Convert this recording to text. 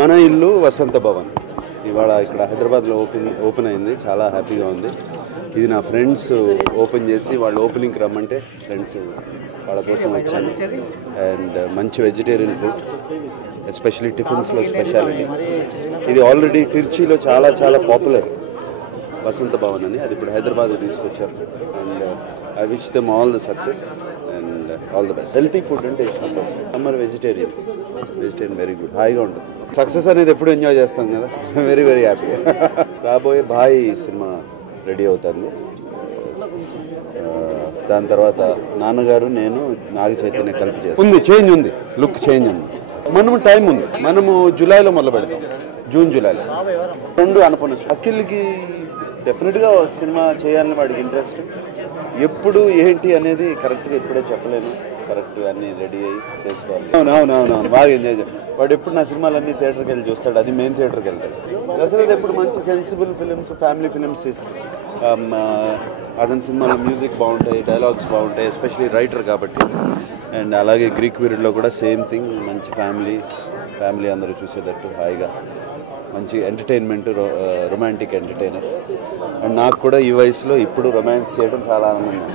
మన ఇల్లు వసంత భవన్ ఇవాళ ఇక్కడ హైదరాబాద్లో ఓపెన్ అయింది. చాలా హ్యాపీగా ఉంది. ఇది నా ఫ్రెండ్స్ ఓపెన్ చేసి వాళ్ళు ఓపెనింగ్కి రమ్మంటే ఫ్రెండ్స్ వాళ్ళ కోసం వచ్చాను. అండ్ మంచి వెజిటేరియన్ ఫుడ్, ఎస్పెషలీ టిఫిన్స్లో స్పెషాలిటీ. ఇది ఆల్రెడీ తిరుచిలో చాలా చాలా పాపులర్ వసంత భవన్ అని, అది ఇప్పుడు హైదరాబాద్లో తీసుకొచ్చారు. And I wish them all the success and all the best. Healthy food అంటే ఇష్టం. సమ్మర్ వెజిటేరియన్ వెరీ గుడ్, హాయిగా ఉంటుంది. సక్సెస్ అనేది ఎప్పుడు ఎంజాయ్ చేస్తాం కదా, వెరీ వెరీ హ్యాపీ. రాబోయే భాయ్ సినిమా రెడీ అవుతుంది. దాని తర్వాత నాన్నగారు నేను నాగ చైతన్య కలిపి చేస్తాం. ఉంది చేంజ్ ఉంది, లుక్ చేంజ్ ఉంది. మనము టైం ఉంది, మనము జూలైలో మొదలు పెడతాం, జూన్ జూలైలో. రెండు అనుకున్న అఖిల్కి డెఫినెట్గా సినిమా చేయాలని వాడికి ఇంట్రెస్ట్. ఎప్పుడు ఏంటి అనేది కరెక్ట్గా ఇప్పుడే చెప్పలేను. కరెక్ట్ అన్నీ రెడీ అయ్యి చేసుకోవాలి. అవునవునవునవును, బాగా ఎంజాయ్ చేయాలి. వాడు ఎప్పుడు నా సినిమాలన్నీ థియేటర్కి వెళ్ళి చూస్తాడు, అది మెయిన్ థియేటర్కి వెళ్తాడు. అసలు ఎప్పుడు మంచి సెన్సిబుల్ ఫిలిమ్స్, ఫ్యామిలీ ఫిలిమ్స్ అతని సినిమాలో మ్యూజిక్ బాగుంటాయి, డైలాగ్స్ బాగుంటాయి, ఎస్పెషలీ రైటర్ కాబట్టి. అండ్ అలాగే గ్రీక్ పీరియడ్లో కూడా సేమ్ థింగ్, మంచి ఫ్యామిలీ అందరూ చూసేటట్టు హాయిగా మంచి ఎంటర్టైన్మెంట్, రొమాంటిక్ ఎంటర్టైనర్. అండ్ నాకు కూడా ఈ వయసులో ఇప్పుడు రొమాన్స్ చేయడం చాలా ఆనందంగా